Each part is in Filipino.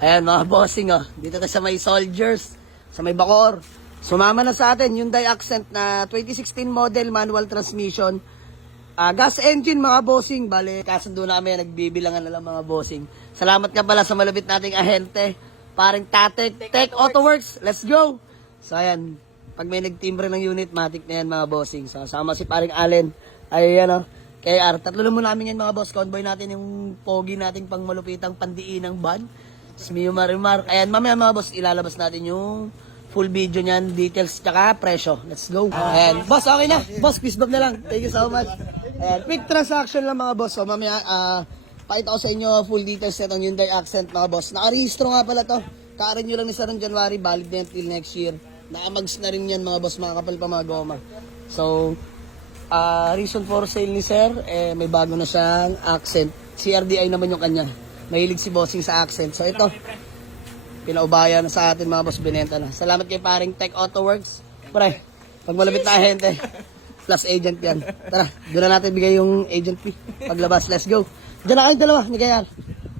Ayan mga bossing oh. Dito tayo sa may Soldiers, sa may Bacoor. Sumama na sa atin Hyundai Accent na 2016 model, manual transmission. Gas engine mga bossing. Bale, kasundo namin, nagbibilangan na lang mga bossing. Salamat nga pala sa malapit nating ahente. Paring Tatek, Tech Autoworks. Let's go! So ayan, pag may nagtimbre ng unit, matik na yan mga bossing. So sama si paring Allen. Ay ano, KR. Tatlo lang muna namin yan mga boss. Convoy natin yung pogi nating pang malupitang pandiin ng van. Smio Marimar. Ayan, mamaya mga boss, ilalabas natin yung full video niyan, details, tsaka presyo. Let's go. Ayan. Boss, okay na. Boss, peace bump na lang. Thank you so much. Ayan, quick transaction lang mga boss. So, mamaya, pakita ko sa inyo full details nitong Hyundai Accent mga boss. Nakarehistro nga pala to. Kaarin nyo lang ni Sir January, valid na till next year. Nakamags na rin yan mga boss, mga kapal pa mga goma. So, reason for sale ni Sir, may bago na siyang Accent. CRDI naman yung kanya. Mahilig si bossing sa Accent. So ito, pinaubaya na sa atin mga boss, binenta na. Salamat kay paring Tech Autoworks. Pre, pag malapit na ahente, plus agent yan. Tara, doon na natin bigay yung agent fee. Paglabas, let's go. Diyan na kayong dalawa, ni Kayar.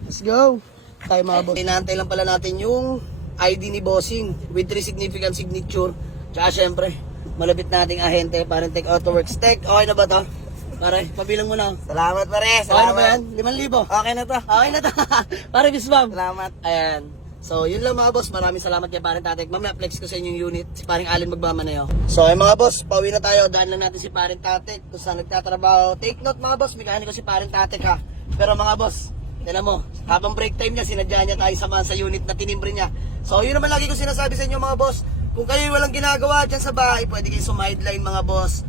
Let's go. Tayo mga boss. Inaantay lang pala natin yung ID ni bossing with 3 significant signature. Tsaka syempre, malapit nating ahente, paring Tech Autoworks. Tech, okay na ba to? Pare, pabilang mo na. Salamat pare, Okay na ba salamat. yan? 5,000? Okay na to. Okay na to. Pare, bisbam. Salamat. Ayan. So, yun lang mga boss. Maraming salamat kay Paring Tatek. Mamaya flex ko sa inyong unit. Si Paring Allen magmamanayo. So, ay mga boss, pauwi na tayo. Daan lang natin si Paring Tatek kung saan nagtatrabaho. Take note mga boss, mekaniko si Paring Tatek ha. Pero mga boss, tignan mo, habang break time niya, sinadya niya tayo samahan sa unit na tinimbre niya. So, yun naman lagi ko sinasabi sa inyo mga boss. Kung kayo walang ginagawa dyan sa bahay, pwede kayo sumideline mga boss.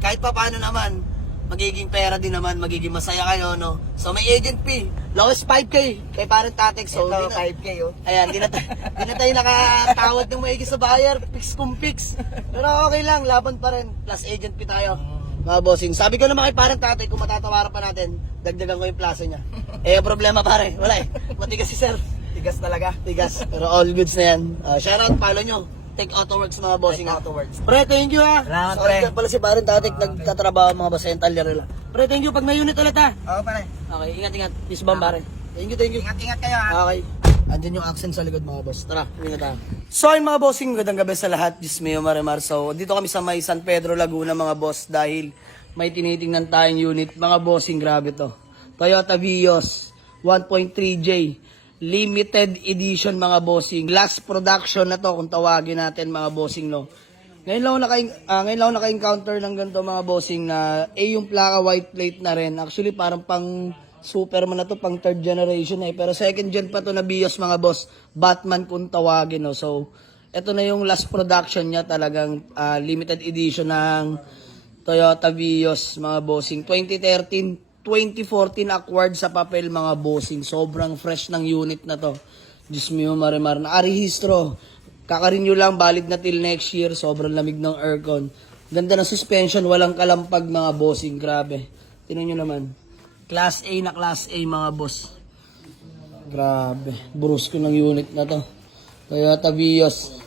Kahit pa paano naman, magiging pera din naman, magiging masaya kayo, no? So, may agent fee. Lowest 5K kay Parang Tatek. So, Ito, 5K oh. Ayan, di na tayo nakatawad ng maigi sa buyer. Fix kung fix. Pero okay lang, laban pa rin. Plus agent fee tayo. Mga bossing. Sabi ko naman kay Parang Tatek, kung matatawaran pa natin, dagdagan ko yung plaza niya. Problema pare. Wala eh. Matigas si sir. Tigas talaga. Tigas. Pero all goods na yan. Shoutout, follow nyo. Tech Autoworks mga bossing. Tech Autoworks. Pre, thank you ha. Salamat, So, pre. dyan pala si Parang Tatek, nagtatrabaho mga boss. Ayan, talyarela. Pre, thank you. Pag may unit ulit ha. Oo pare. Okay, ingat. Peace bomb pare. Thank you. Ingat-ingat kayo ha. Okay. Andyan yung accent sa likod mga boss. Tara, uwi na tayo. So ayun mga bossing, magandang gabi sa lahat. Dismayo Marimar. So dito kami sa may San Pedro, Laguna mga boss dahil may tinitingnan tayong unit. Mga bossing, grabe to. Toyota Vios 1.3J. Limited edition mga bossing. Last production na to kung tawagin natin mga bossing no. Ngayon lang ako naka-encounter ng ganito mga bossing na yung plaka white plate na rin. Actually parang pang Superman na to, pang third generation eh. Pero second gen pa to na Vios mga boss. Batman kung tawagin no. So ito na yung last production niya, talagang limited edition ng Toyota Vios mga bossing. 2014 acquired sa papel mga bossing. Sobrang fresh ng unit na to. Diyos mo Marimar. Nakarehistro. Kakarenew lang, valid na till next year. Sobrang lamig ng aircon. Ganda ng suspension, walang kalampag mga bossing. Grabe. Tingnan nyo naman. Class A na Class A mga boss. Grabe. Brusko ng unit na to. Toyota Vios.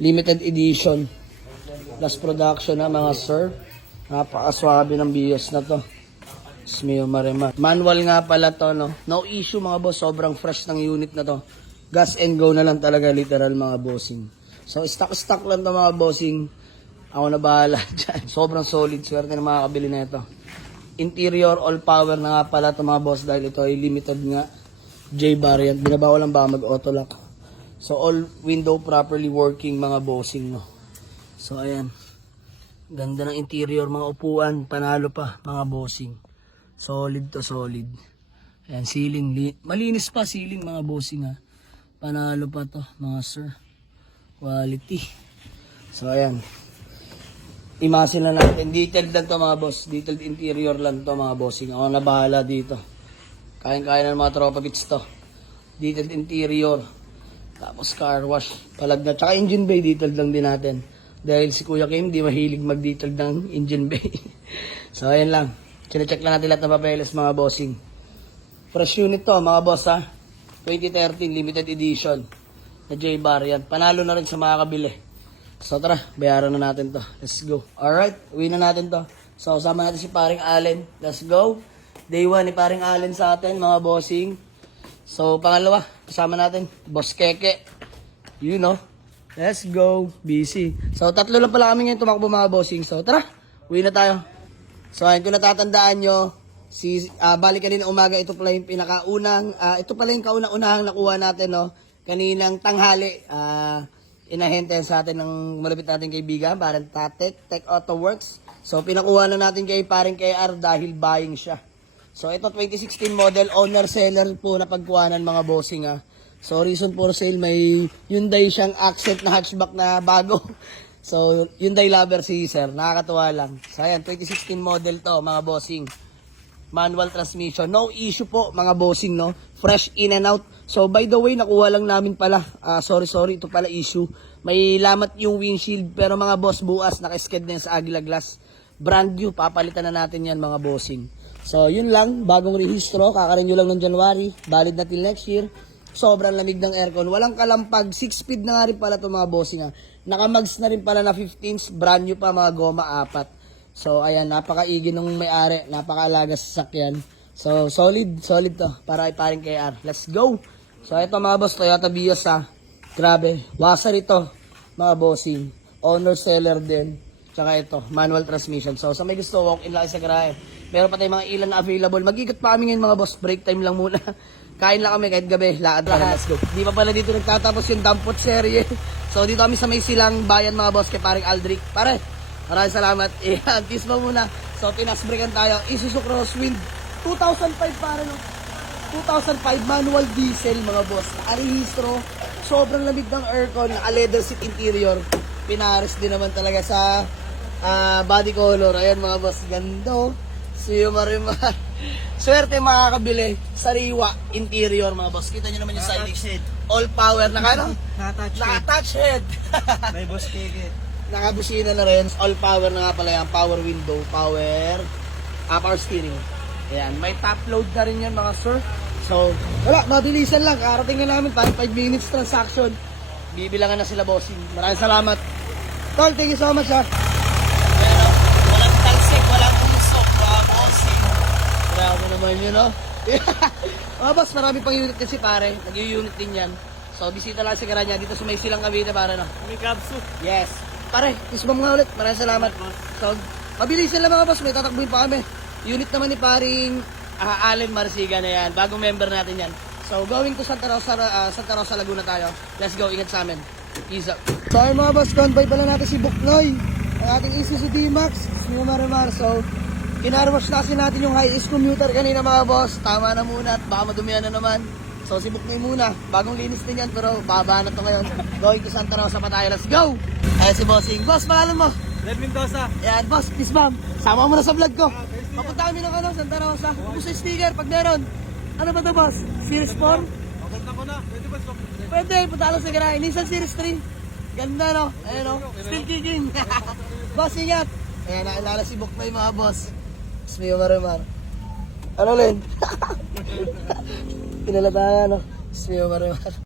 Limited edition. Last production na mga sir. Napakaswabe ng Vios na to. Smio Marimar. Manual nga pala to, no? No issue mga boss. Sobrang fresh ng unit na to. Gas and go na lang talaga, literal mga bossing. So, stock lang to mga bossing. Ako na bahala dyan. Sobrang solid. Swerte na makakabili na ito. Interior, all power na nga pala to mga boss dahil ito ay limited nga. J-variant. Binabawa lang ba mag-auto lock. So, all window properly working mga bossing, no? So, ayan. Ganda ng interior, mga upuan. Panalo pa, mga bossing. Solid to solid. Ayan, ceiling. Malinis pa ceiling mga bossing ha. Panalo pa to mga sir. Quality. So ayan. Imasin lang natin. Detailed lang to mga boss. Detailed interior lang to mga bossing. Ako na bahala dito. Kaya ng mga tropa bits to. Detailed interior. Tapos car wash. Palag na. Tsaka engine bay detailed lang din natin. Dahil si Kuya Kim di mahilig mag-detailed ng engine bay. So ayan lang. Kine-check lang natin lahat ng papeles mga bossing. Fresh unit to mga boss ha. 2013 limited edition na J-variant. Panalo na rin sa mga kabili. So tara, bayaran na natin to. Let's go. Alright, uwi na natin to. So sama natin si Paring Allen. Let's go. Day 1 ni Paring Allen sa atin mga bossing. So, pangalawa, kasama natin, Boss Keke. You know. Let's go. Busy. So, tatlo lang pala kami ngayon tumakbo mga bossing. So, tara. Uwi na tayo. So, ayun, kung natatandaan nyo, balik kanina umaga, ito pala yung ito pala yung kauna-unahang nakuha natin, no? Kaninang tanghali, inahente sa atin ng malapit nating kaibigan, parang Tech Auto Works. So, pinakuha na natin kay paring KR dahil buying siya. So, ito 2016 model, owner-seller po na pagkuhanan mga bossing, So, reason for sale, may Hyundai siyang accent na hatchback na bago. So, Hyundai lover si sir, nakakatuwa lang. So, ayan, 2016 model to mga bossing. Manual transmission, no issue po mga bossing, no? Fresh in and out. So, by the way, nakuha lang namin pala. Sorry, ito pala issue. May lamat yung windshield, pero mga boss, bukas, naka-sked na yan sa Aguila Glass. Brand new, papalitan na natin yan mga bossing. So, yun lang, bagong rehistro, kakarenew lang ng January, valid na till next year. Sobrang lamig ng aircon, walang kalampag, 6-speed na nga rin pala ito mga bossing, Nakamags na rin pala na 15s, brand new pa, mga goma 4. So, ayan, napaka-igi nung may-ari, napaka-alaga sa sakyan. So, solid to, para iparing KR. Let's go! So, ito mga boss, Toyota Vios, Grabe, wasar ito, mga bossing. Owner-seller din. Tsaka ito, manual transmission. So, sa may gusto, walk-in lang sa garahe. Meron pa tayong mga ilan na available. Mag-ikot pa kami ngayon mga boss. Break time lang muna. Kain lang kami kahit gabi. Lakad lang. Let's go. Di pa pala dito nagtatapos yung dampot serye. So, dito kami sa may silang bayan mga boss kay paring Aldric. Pare, maraming salamat. Peace mo muna. So, pinasbreakan tayo. Isuzu Crosswind. 2005 pare no. 2005 manual diesel mga boss. Nakarehistro. Sobrang lamig ng aircon. Leather seat interior. Pinares din naman talaga sa body color. Ayan mga boss, gando. See you Marimar. Swerte makakabili. Sariwa interior mga boss. Kita nyo naman yung siding. All power. Naka-touch head. May boss keke. Nakabusina na rin. All power na nga pala yan. Power window. Power steering. Ayan. May top load na rin yan mga sir. So, wala. Mabilisan lang. Karating na namin. 5 minutes transaction. Bibilangan na sila bossing. Maraming salamat. Tol, thank you so much Pero, walang talsik, walang usok, mga bossing. Grabe naman yun, no? Mga boss, marami pang unit kasi pare. Nag-unit din yan. So, bisita lang sa garanya. Dito sa may silang Cavite, pare, no? May kapsu. Yes. Pare, isbang mga ulit. Maraming salamat. So, mabilisan lang mga boss. May tatakbuhin pa kami. Unit naman ni paring Allen Marsiga na yan. Bagong member natin yan. So, going to Santa Rosa, Laguna tayo. Let's go, ingat sa amin. Peace out. So, ay mga boss, convoy pala natin si Buknoy. Ang ating Isuzu D-Max. New Marimar. So, kinarwash na kasi natin yung high-east commuter kanina mga boss. Tama na muna at baka madumihan na naman. So, si Buknoy muna. Bagong linis din yan, pero baba na to ngayon. Going to Santa Rosa pa tayo. Let's go! Ayan si Bossing. Boss, pangalan mo? Red Mendoza. Ayan, boss, peace bomb. Sama mo na sa vlog ko. Papunta kami ng Santa Rosa. Kung sa sticker, pag meron. Ano ba ito, boss? Series 4? Maganda ko na. Pwede ba stop? Pwede, punta lang sa garahe. Nissan Series 3. Ganda, no? Ayan, no? Still kicking. Boss, ingat. Ayan, naalala si Buknoy, mga boss. Smio Marimar. Ano, Len? Pinalatayan, no? Smio Marimar.